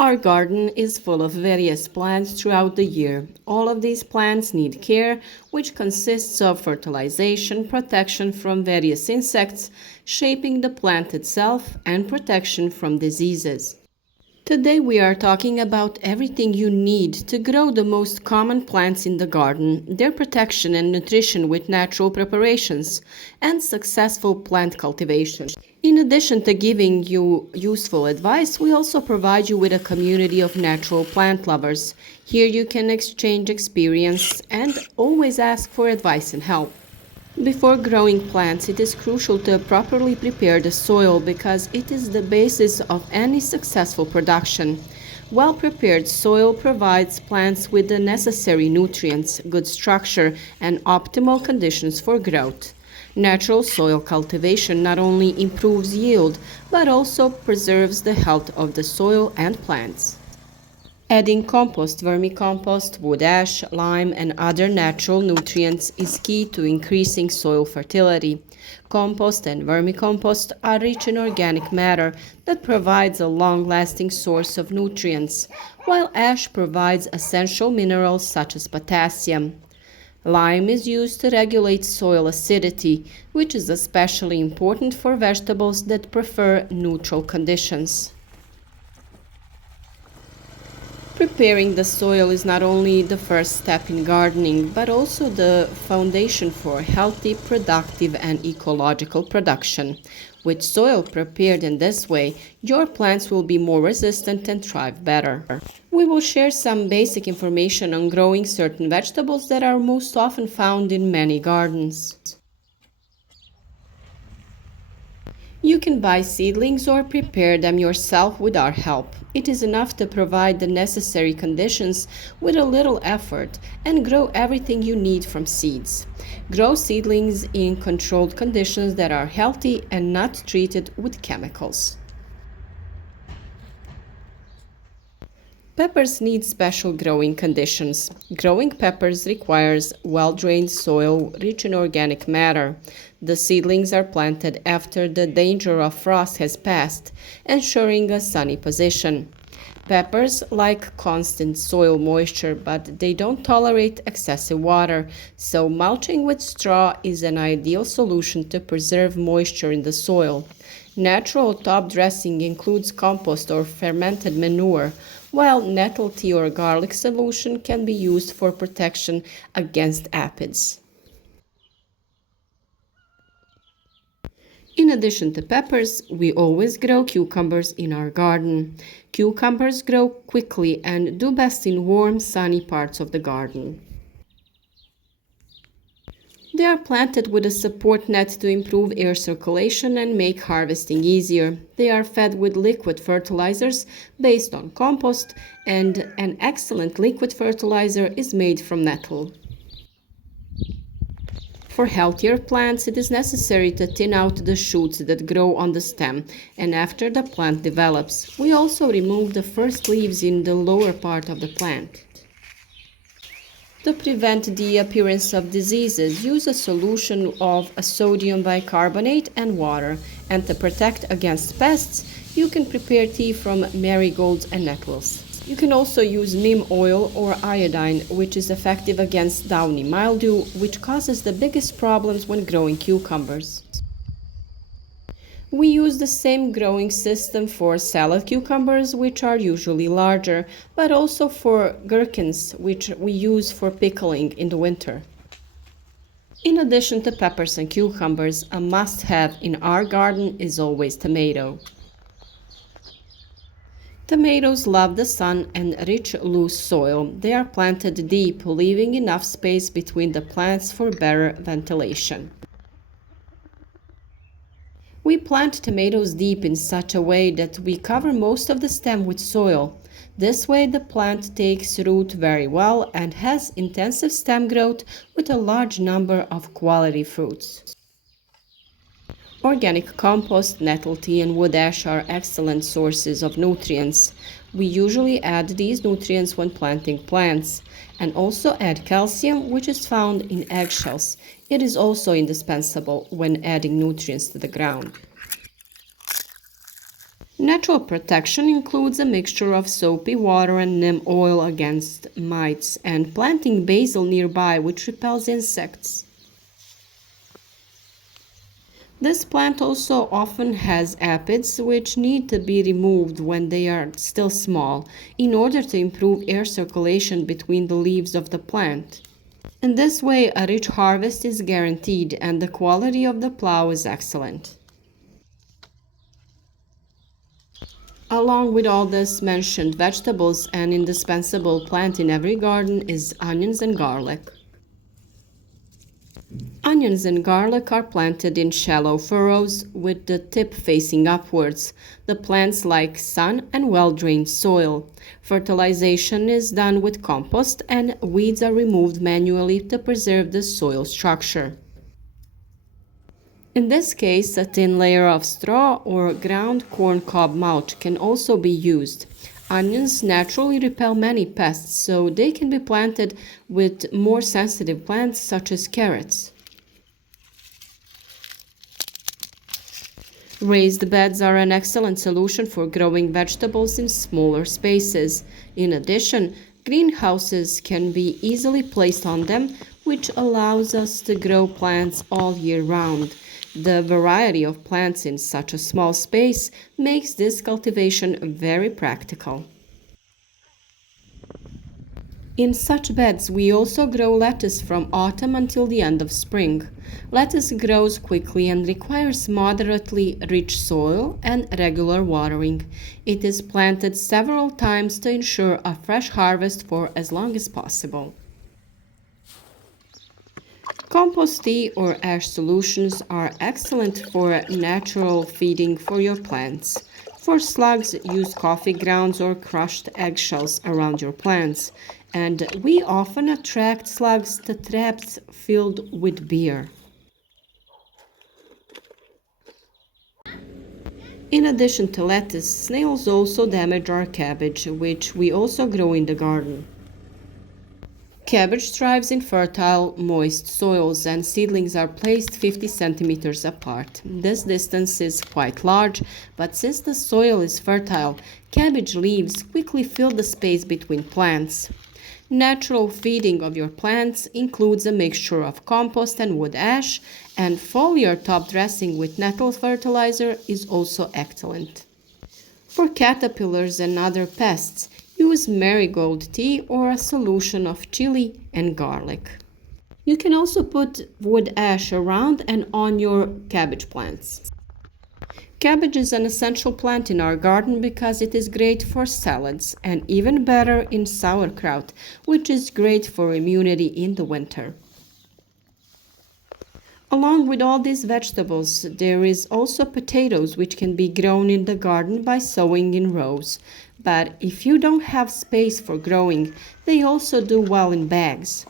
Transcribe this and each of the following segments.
Our garden is full of various plants throughout the year. All of these plants need care, which consists of fertilization, protection from various insects, shaping the plant itself, and protection from diseases. Today we are talking about everything you need to grow the most common plants in the garden, their protection and nutrition with natural preparations, and successful plant cultivation. In addition to giving you useful advice, we also provide you with a community of natural plant lovers. Here you can exchange experience and always ask for advice and help. Before growing plants, it is crucial to properly prepare the soil because it is the basis of any successful production. Well-prepared soil provides plants with the necessary nutrients, good structure, and optimal conditions for growth. Natural soil cultivation not only improves yield, but also preserves the health of the soil and plants. Adding compost, vermicompost, wood ash, lime, and other natural nutrients is key to increasing soil fertility. Compost and vermicompost are rich in organic matter that provides a long-lasting source of nutrients, while ash provides essential minerals such as potassium. Lime is used to regulate soil acidity, which is especially important for vegetables that prefer neutral conditions. Preparing the soil is not only the first step in gardening, but also the foundation for healthy, productive, and ecological production. With soil prepared in this way, your plants will be more resistant and thrive better. We will share some basic information on growing certain vegetables that are most often found in many gardens. You can buy seedlings or prepare them yourself with our help. It is enough to provide the necessary conditions with a little effort and grow everything you need from seeds. Grow seedlings in controlled conditions that are healthy and not treated with chemicals. Peppers need special growing conditions. Growing peppers requires well-drained soil rich in organic matter. The seedlings are planted after the danger of frost has passed, ensuring a sunny position. Peppers like constant soil moisture, but they don't tolerate excessive water, so mulching with straw is an ideal solution to preserve moisture in the soil. Natural top dressing includes compost or fermented manure, while nettle tea or garlic solution can be used for protection against aphids. In addition to peppers, we always grow cucumbers in our garden. Cucumbers grow quickly and do best in warm, sunny parts of the garden. They are planted with a support net to improve air circulation and make harvesting easier. They are fed with liquid fertilizers based on compost, and an excellent liquid fertilizer is made from nettle. For healthier plants, it is necessary to thin out the shoots that grow on the stem, and after the plant develops, we also remove the first leaves in the lower part of the plant. To prevent the appearance of diseases, use a solution of sodium bicarbonate and water, and to protect against pests, you can prepare tea from marigolds and nettles. You can also use neem oil or iodine, which is effective against downy mildew, which causes the biggest problems when growing cucumbers. We use the same growing system for salad cucumbers, which are usually larger, but also for gherkins, which we use for pickling in the winter. In addition to peppers and cucumbers, a must-have in our garden is always tomato. Tomatoes love the sun and rich, loose soil. They are planted deep, leaving enough space between the plants for better ventilation. We plant tomatoes deep in such a way that we cover most of the stem with soil. This way the plant takes root very well and has intensive stem growth with a large number of quality fruits. Organic compost, nettle tea, and wood ash are excellent sources of nutrients. We usually add these nutrients when planting plants, and also add calcium, which is found in eggshells. It is also indispensable when adding nutrients to the ground. Natural protection includes a mixture of soapy water and neem oil against mites and planting basil nearby, which repels insects. This plant also often has aphids which need to be removed when they are still small in order to improve air circulation between the leaves of the plant. In this way, a rich harvest is guaranteed and the quality of the plow is excellent. Along with all this mentioned vegetables, an indispensable plant in every garden is onions and garlic. Onions and garlic are planted in shallow furrows with the tip facing upwards. The plants like sun and well-drained soil. Fertilization is done with compost and weeds are removed manually to preserve the soil structure. In this case, a thin layer of straw or ground corn cob mulch can also be used. Onions naturally repel many pests, so they can be planted with more sensitive plants such as carrots. Raised beds are an excellent solution for growing vegetables in smaller spaces. In addition, greenhouses can be easily placed on them, which allows us to grow plants all year round. The variety of plants in such a small space makes this cultivation very practical. In such beds, we also grow lettuce from autumn until the end of spring. Lettuce grows quickly and requires moderately rich soil and regular watering. It is planted several times to ensure a fresh harvest for as long as possible. Compost tea or ash solutions are excellent for natural feeding for your plants. For slugs, use coffee grounds or crushed eggshells around your plants. And we often attract slugs to traps filled with beer. In addition to lettuce, snails also damage our cabbage, which we also grow in the garden. Cabbage thrives in fertile, moist soils and seedlings are placed 50 centimeters apart. This distance is quite large, but since the soil is fertile, cabbage leaves quickly fill the space between plants. Natural feeding of your plants includes a mixture of compost and wood ash, and foliar top dressing with nettle fertilizer is also excellent. For caterpillars and other pests, use marigold tea or a solution of chili and garlic. You can also put wood ash around and on your cabbage plants. Cabbage is an essential plant in our garden because it is great for salads and even better in sauerkraut, which is great for immunity in the winter. Along with all these vegetables, there is also potatoes which can be grown in the garden by sowing in rows. But if you don't have space for growing, they also do well in bags.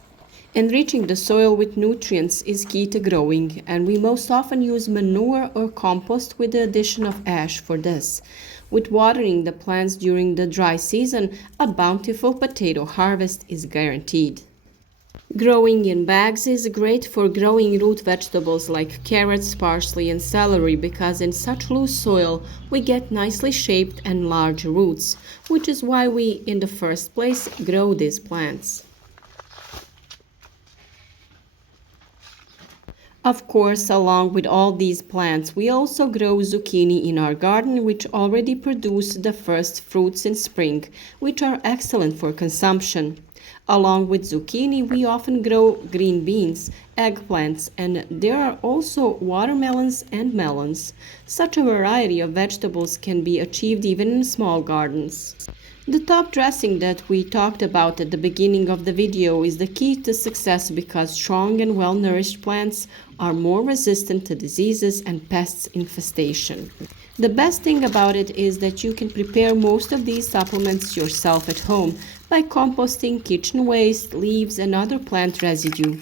Enriching the soil with nutrients is key to growing, and we most often use manure or compost with the addition of ash for this. With watering the plants during the dry season, a bountiful potato harvest is guaranteed. Growing in bags is great for growing root vegetables like carrots, parsley, and celery because in such loose soil we get nicely shaped and large roots, which is why we, in the first place, grow these plants. Of course, along with all these plants, we also grow zucchini in our garden, which already produce the first fruits in spring, which are excellent for consumption. Along with zucchini, we often grow green beans, eggplants, and there are also watermelons and melons. Such a variety of vegetables can be achieved even in small gardens. The top dressing that we talked about at the beginning of the video is the key to success because strong and well-nourished plants are more resistant to diseases and pests infestation. The best thing about it is that you can prepare most of these supplements yourself at home by composting kitchen waste, leaves, and other plant residue.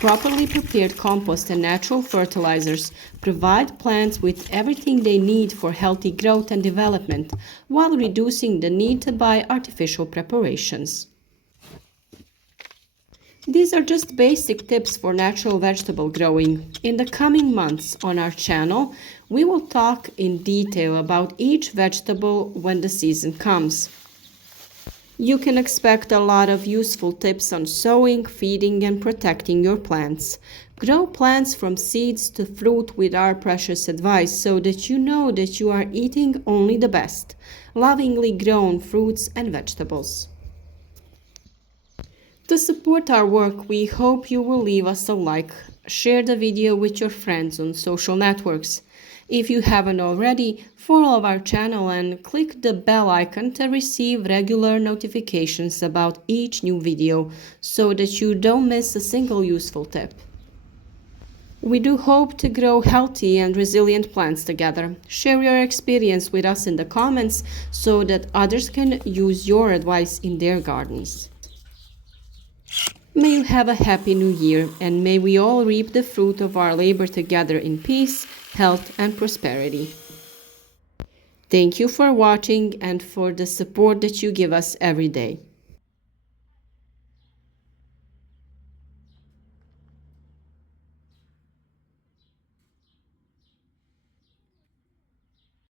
Properly prepared compost and natural fertilizers provide plants with everything they need for healthy growth and development, while reducing the need to buy artificial preparations. These are just basic tips for natural vegetable growing. In the coming months on our channel, we will talk in detail about each vegetable when the season comes. You can expect a lot of useful tips on sowing, feeding, and protecting your plants. Grow plants from seeds to fruit with our precious advice so that you know that you are eating only the best, lovingly grown fruits and vegetables. To support our work, we hope you will leave us a like, share the video with your friends on social networks. If you haven't already, follow our channel and click the bell icon to receive regular notifications about each new video so that you don't miss a single useful tip. We do hope to grow healthy and resilient plants together. Share your experience with us in the comments so that others can use your advice in their gardens. May you have a happy new year, and may we all reap the fruit of our labor together in peace, health, and prosperity. Thank you for watching and for the support that you give us every day.